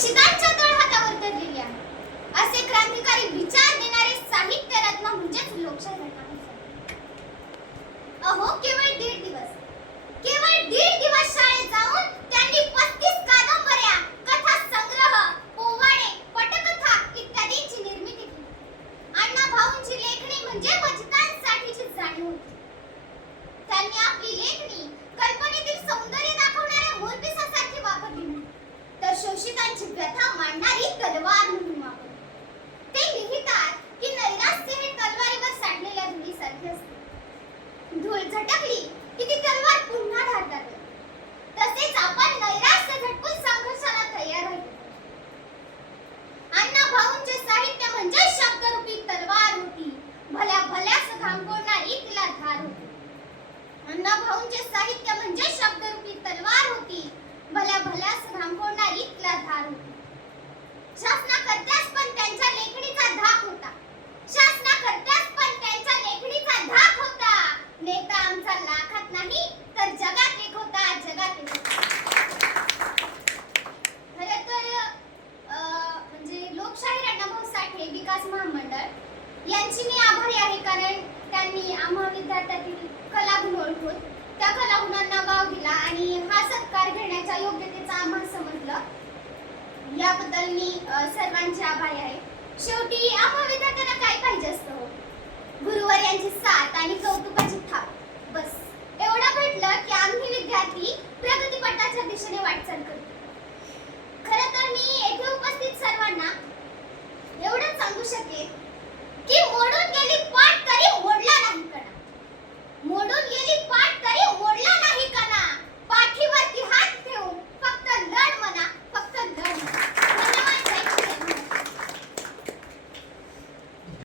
शिक्षितांच्या तळहातावर धरलेली आहे. असे क्रांतिकारी विचार देणारे साहित्य रत्न म्हणजेच लोकशाही घटनांचा. अहो केवळ दीड दिवस शाळेत जाऊन त्यांनी 35 कादंबऱ्या, कथा संग्रह, पोवाडे, पटकथा इत्यादींची निर्मिती केली. अण्णा भाऊंची लेखणी म्हणजे वचनांसाठीची जाणीव होती. त्यांनी आपली लेखणी कल्पनेतील सौंदर्य दाखवणाऱ्या मोरपिसासारखी वापरली नाही, तर शोषितांची व्यथा मांडणारी तलवार म्हणून वापरली. ते लिहितात की नैराश्य हे तलवारीवर साठलेल्या धुळीसारखे असते. धूळ झटकली की ती तलवार पुन्हा धारदार होते. तसेच आपण नैराश्य झटकून संघर्षाला तयार राहिलो. अण्णा भाऊंचे साहित्य म्हणजे शब्दरूपी तलवार होती. भल्या भल्यास घाम फोडणारी तिला धार होती. अण्णा भाऊंचे साहित्य म्हणजे शब्दरूपी तलवार होती. भल्या भल्यास घाम फोडणारी तिला धार होती. शासनाकर्त्यास पण त्यांच्या लेखणीचा धाक होता. शासनाकर्त्यास पण त्यांच्या लेखणीचा धाक होता. नेता आमचा लाखात नाही तर जगात एक होता, जगात एक होता. खरं तर म्हणजे लोकशाहीर अण्णाभाऊ साठे विकास महामंडळ यांची मी आभारी आहे, कारण त्यांनी आम्हा विद्यार्थ्यातील कलागुण ओळखून त्या कलागुणांना वाव दिला आणि हा सत्कार घेण्याच्या योग्यतेचा आम्हाला समजलं. याबद्दल मी सर्वांचे आभारी आहे. शेवटी आम्हा विद्यार्थ्यांना काय पाहिजे असतं? गुरुवर यांची साथ आणि कौतुकाची थाप, बस एवढं भेटलं की आम्ही विद्यार्थी प्रगतीपथाच्या दिशेने वाटचाल करतो.